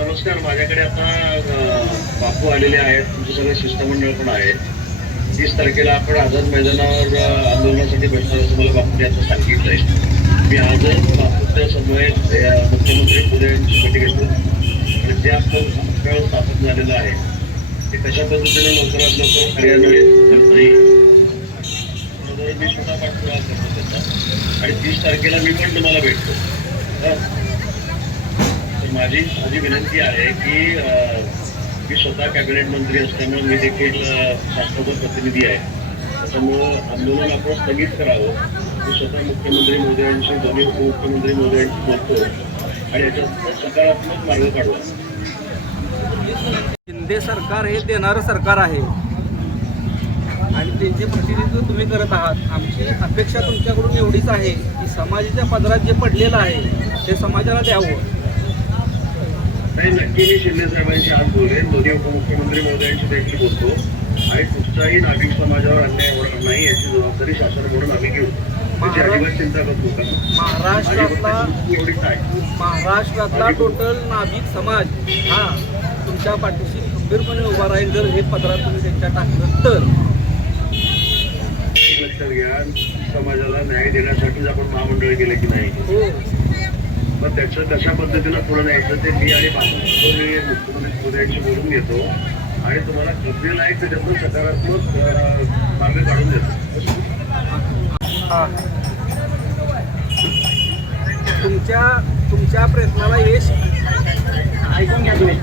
नमस्कार माझ्याकडे आता बापू आलेले आहेत. तुमचे सगळे शिष्टमंडळ पण आहे तीस तारखेला आपण आझाद मैदानावर आंदोलनासाठी बसणार असं मला बापूने आता सांगितलंय. मी आजच बापूच्या समवेत मुख्यमंत्री पुढे यांची भेटी घेतो आणि जे आपलं मंडळ स्थापन झालेलं आहे ते कशा पद्धतीने लवकरात लवकर कार्यान्वित करता येईल? मी स्वतः पाठपुरावा करतो त्याचा आणि तीस तारखेला मी पण तुम्हाला भेटतो. माझी माझी विनंती आहे की मी स्वतः कॅबिनेट मंत्री असल्यामुळे मी देखील शासनाचा प्रतिनिधी आहे. त्याच्यामुळं आंदोलन आपण स्थगित करावं. मी स्वतः मुख्यमंत्री मोदयांशी दोन्ही उपमुख्यमंत्री मोदयांशी बोलतो. आणि याच्यात सकारात्मक मार्ग काढवा शिंदे सरकार हे देणारं सरकार आहे. आणि त्यांचे प्रतिनिधित्व तुम्ही करत आहात. आमची अपेक्षा तुमच्याकडून एवढीच आहे की समाजाच्या पदरात जे पडलेलं आहे ते समाजाला द्यावं. नाही नक्की मी शिंदे साहेबांशी आज बोलेन. दोन्ही उपमुख्यमंत्री महोदयांशी देखील बोलतो. आणि कुठचाही नागरिक समाजावर अन्याय होणार नाही याची जबाबदारी शासन म्हणून आम्ही घेऊ. महाराष्ट्रातला महाराष्ट्रातला टोटल नाभिक समाज हा तुमच्या पाठीशी खंबीरपणे उभा राहील जर हे पदरात तुम्ही त्यांच्या टाकलं तर. लक्षात घ्या समाजाला न्याय देण्यासाठीच आपण महामंडळ केलं की नाही? हो. मग त्याचं कशा पद्धतीनं पुढे न्यायचं ते मी आणि बाकी मी मुख्यमंत्री मोदयांशी बोलून घेतो. आणि तुम्हाला गंभीर आहे त्याच्यातून सकारात्मक अं, मार्ग काढून देतो. हा. तुमच्या तुमच्या प्रयत्नाला यश ऐकून घ्या तुम्ही.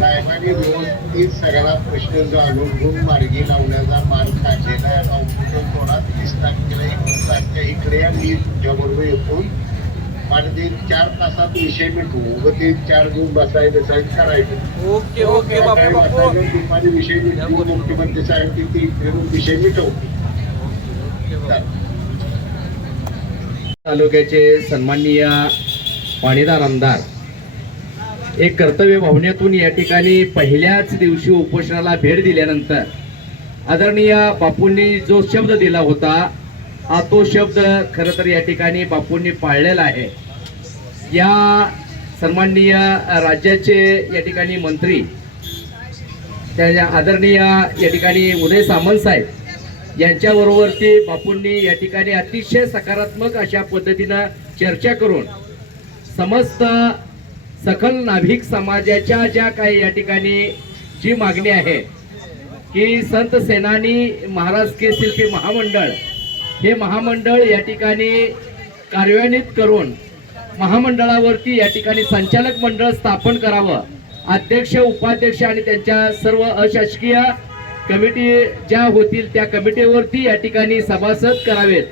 साहेबांनी व्यवस्थित सगळा प्रश्न जाणून घेऊन मार्गी लावण्याचा मार्ग काढलेला आहे. थोडा तीस तारखेला एकवीस तारखेला इकडे मी तुझ्याबरोबर येऊन आणि ते चार तासात विषय मिटवू. उगं ते चार दिवस बसायचं बसायचं करायचं. ओके ओके बापू बापू दुपारी विषय मिटवू. मुख्यमंत्री साहेब फिरून विषय मिटवू. तालुक्याचे सन्माननीय पाणीदार आमदार. एक कर्तव्य भावनेतून या ठिकाणी पहिल्याच दिवशी उपोषणाला भेट दिल्यानंतर आदरणीय बापूंनी जो शब्द दिला होता हा तो शब्द खरं तर या ठिकाणी बापूंनी पाळलेला आहे. या सन्माननीय राज्याचे या ठिकाणी मंत्री त्या आदरणीय या ठिकाणी उदय सामंत साहेब यांच्याबरोबरती बापूंनी या ठिकाणी अतिशय सकारात्मक अशा पद्धतीनं चर्चा करून समस्त सखल नाभिक समाजाच्या ज्या काही या ठिकाणी जी मागणी आहे की संत सेनानी महाराज के शिल्पी महामंडळ हे महामंडळ या ठिकाणी कार्यान्वित करून महामंडळावरती या ठिकाणी संचालक मंडळ स्थापन करावं. अध्यक्ष उपाध्यक्ष आणि त्यांच्या सर्व अशासकीय कमिटी ज्या होतील त्या कमिटीवरती या ठिकाणी सभासद करावेत.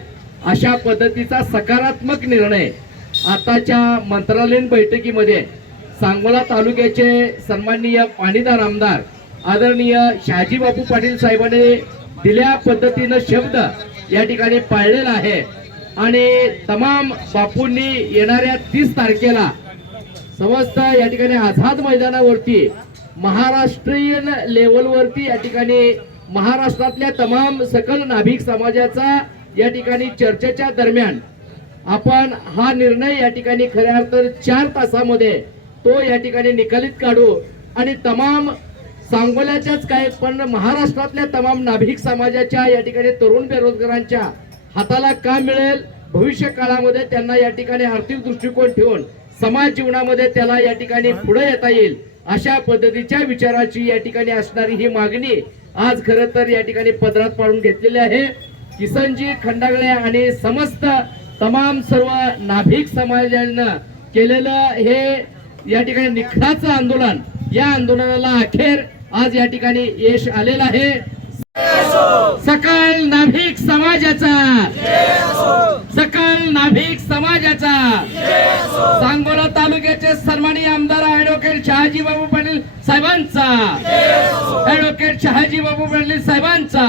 अशा पद्धतीचा सकारात्मक निर्णय आताच्या मंत्रालयीन बैठकीमध्ये सांगोला तालुक्याचे सन्माननीय पाणीदार आमदार आदरणीय शहाजीबापू पाटील साहेबांनी दिल्या पद्धतीनं शब्द या ठिकाणी पाळलेला आहे. आणि तमाम बापूंनी येणाऱ्या तीस तारखेला समस्त या ठिकाणी आझाद मैदानावरती महाराष्ट्रीयन लेवलवरती या ठिकाणी महाराष्ट्रातल्या तमाम सकल नाभिक समाजाचा या ठिकाणी चर्चेच्या दरम्यान आपण हा निर्णय या ठिकाणी खऱ्या तर चार तासामध्ये तो या ठिकाणी निकालीत काढू आणि तमाम सांगोल्याच्याच काय पण महाराष्ट्रातल्या तमाम नाभिक समाजाच्या या ठिकाणी तरुण बेरोजगारांच्या हाताला काम मिळेल? भविष्य काळामध्ये त्यांना या ठिकाणी आर्थिक दृष्टिकोन ठेवून समाज जीवनामध्ये त्याला या ठिकाणी पुढे येता येईल अशा पद्धतीच्या विचाराची या ठिकाणी असणारी ही मागणी आज खरं तर या ठिकाणी पदरात पाडून घेतलेली आहे. किसनजी खंडागळे आणि समस्त तमाम सर्व नाभिक समाजानं केलेलं हे या ठिकाणी निखळाचं आंदोलन. या आंदोलनाला अखेर आज या ठिकाणी यश आलेलं आहे. सकल नाभिक समाजाचा. सकल नाभिक समाजाचा. सांगोला तालुक्याचे सन्मानी आमदार ऍडव्होकेट शहाजी बाबू पाटील साहेबांचा. ऍडव्होकेट शहाजी बाबू पाटील साहेबांचा.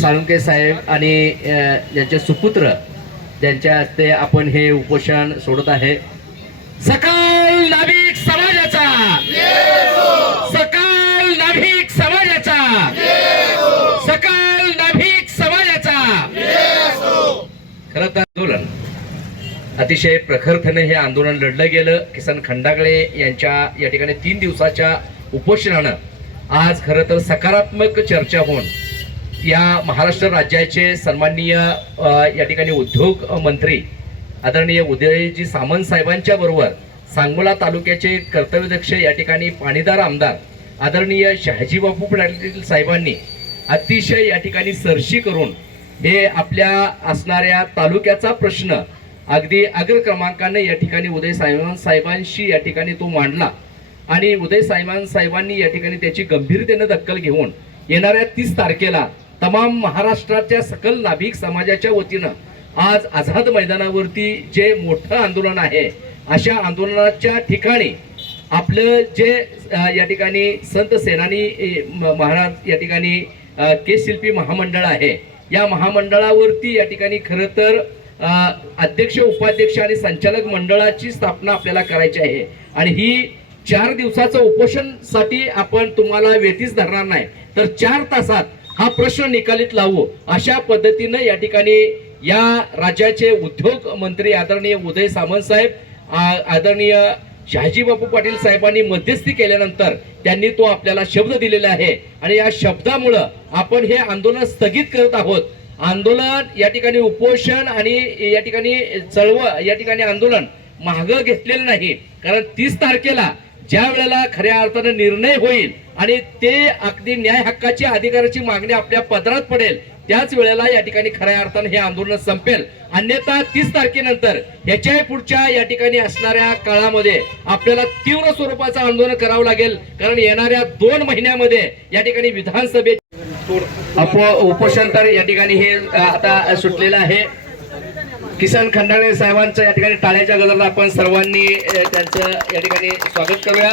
साळुंके साहेब आणि यांचे सुपुत्र त्यांच्या हस्ते आपण हे उपोषण सोडत आहे. सकल नाभिक समाजाचा. सकल नाभिक समाजाचा. खरं तर आंदोलन. अतिशय प्रखरतेने हे आंदोलन लढलं गेलं. किसन खंडागळे यांच्या या ठिकाणी तीन दिवसाच्या उपोषणानं आज खरं तर सकारात्मक चर्चा होऊन या महाराष्ट्र राज्याचे सन्माननीय या ठिकाणी उद्योग मंत्री आदरणीय उदयजी सामंत साहेबांच्या बरोबर सांगोला तालुक्याचे कर्तव्यदक्ष या ठिकाणी पाणीदार आमदार आदरणीय शहाजी बापू पाटील साहेबांनी अतिशय या ठिकाणी सरशी करून हे आपल्या असणाऱ्या तालुक्याचा प्रश्न अगदी अग्र क्रमांकाने या ठिकाणी उदय साहेबां साहेबांशी या ठिकाणी तो मांडला. आणि उदय साईमान साहेबांनी या ठिकाणी त्याची गंभीरतेनं दखल घेऊन येणाऱ्या तीस तारखेला तमाम महाराष्ट्राच्या सकल नाभिक समाजाच्या वतीनं आज आझाद मैदानावरती जे मोठं आंदोलन आहे अशा आंदोलनाच्या ठिकाणी आपलं जे या ठिकाणी संत सेनानी महाराज या ठिकाणी केशशिल्पी शिल्पी महामंडळ आहे. या महामंडळावरती या ठिकाणी खरं तर अध्यक्ष उपाध्यक्ष आणि संचालक मंडळाची स्थापना आपल्याला करायची आहे. आणि ही चार दिवसाचं उपोषणसाठी आपण तुम्हाला वेठीच धरणार नाही. तर चार तासात हा प्रश्न निकालीत लावू. अशा पद्धतीनं या ठिकाणी या राज्याचे उद्योग मंत्री आदरणीय उदय सामंत साहेब आ- आदरणीय शहाजी बापू पाटील साहेबांनी मध्यस्थी केल्यानंतर त्यांनी तो आपल्याला शब्द दिलेला आहे. आणि या शब्दामुळं आपण हे आंदोलन स्थगित करत आहोत. आंदोलन या ठिकाणी उपोषण आणि या ठिकाणी चळवळ या ठिकाणी आंदोलन मागं घेतलेलं नाही. कारण तीस तारखेला ज्या वेळेला खऱ्या अर्थानं निर्णय होईल आणि ते अगदी न्याय हक्काची अधिकाराची मागणी आपल्या पदरात पडेल त्याच वेळेला या ठिकाणी खऱ्या अर्थानं हे आंदोलन संपेल. अन्यथा तीस तारखेनंतर ह्याच्याही पुढच्या या ठिकाणी असणाऱ्या काळामध्ये आपल्याला तीव्र स्वरूपाचं आंदोलन करावं लागेल. कारण येणाऱ्या दोन महिन्यामध्ये या ठिकाणी विधानसभेत अपो उपोषण तर या ठिकाणी हे आता सुटलेलं आहे. किसन खंडाळे साहेबांचं या ठिकाणी टाळ्याच्या गजरात आपण सर्वांनी त्यांचं या ठिकाणी स्वागत करूया.